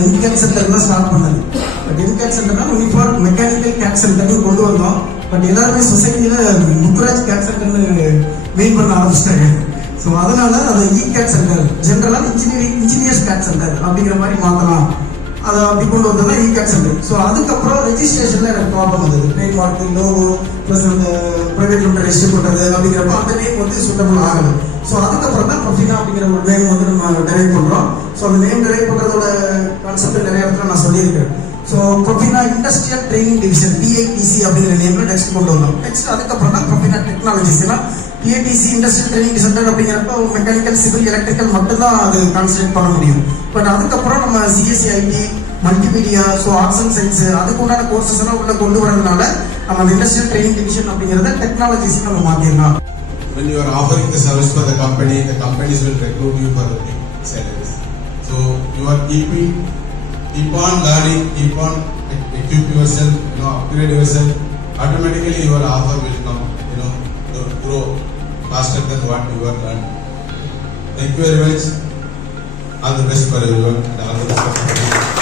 MCAT centre தான் start பண்ணது. But MCAT சென்டர்னா யூனிஃபார்ம் மெக்கானிக்கல் கேட் சென்டர்னு கொண்டு வந்தோம். பட் எல்லாருமே சொசைட்டியில முத்துராஜ் கேட் சென்டர்னு மெயின் பண்ண ஆரம்பிச்சிட்டாங்க. ஸோ அதனால அதை கேட் சென்டர் ஜென்ரலாக இன்ஜினியர்ஸ் கேட் சென்டர் அப்படிங்கிற மாதிரி மாற்றலாம், அதை அப்படி கொண்டு வந்தது தான் கேட் சென்டர். ஸோ அதுக்கப்புறம் ரெஜிஸ்ட்ரேஷன்ல எனக்கு ப்ராப்ளம் வந்தது. ட்ரேட் மார்க், லோகோ ப்ளஸ் அந்த ப்ரைவேட் லிமிடெட் ரெஜிஸ்டர் பண்ணுறது அப்படிங்கிறப்ப அந்த நேம் வந்து சூட்டபிள் ஆகலை. ஸோ அதுக்கப்புறம் தான் ப்ரொஃபினா அப்படிங்கிற ஒரு நேம் வந்து நம்ம டெரைவ் பண்ணுறோம். ஸோ அந்த நேம் டெரைவ் பண்ணுறதோட கான்செப்ட் நிறைய இடத்துல நான் சொல்லியிருக்கேன். So Profina industrial training division PITC அப்படிங்கிற நேம்ல நெக்ஸ்ட் கொண்டு வந்தோம். நெக்ஸ்ட் அதுக்கப்புறம் தான் ப்ரொஃபினா டெக்னாலஜிஸ். ஏன்னா PITC இண்டஸ்ட்ரியல் ட்ரைனிங் சென்டர் அப்படிங்கிறப்ப மெக்கானிக்கல், சிவில், எலக்ட்ரிக்கல் மட்டும்தான் அது கான்சன்ட்ரேட் பண்ண முடியும். பட் அதுக்கப்புறம் நம்ம CSE IT, multimedia, so arts and science அதுக்கு உண்டான கோர்சஸ் எல்லாம் உள்ள கொண்டு வரதுனால நம்ம அந்த இண்டஸ்ட்ரியல் ட்ரைனிங் டிவிஷன் அப்படிங்கிறத டெக்னாலஜிஸ் நம்ம மாற்றிடலாம். When you are offering the service for the companies will recruit you for the big salaries. So you are keep on learning, keep on equip yourself, upgrade yourself. Automatically your offer will come, grow faster than what you are learning. Thank you very much. All the best for everyone and all the best for everyone.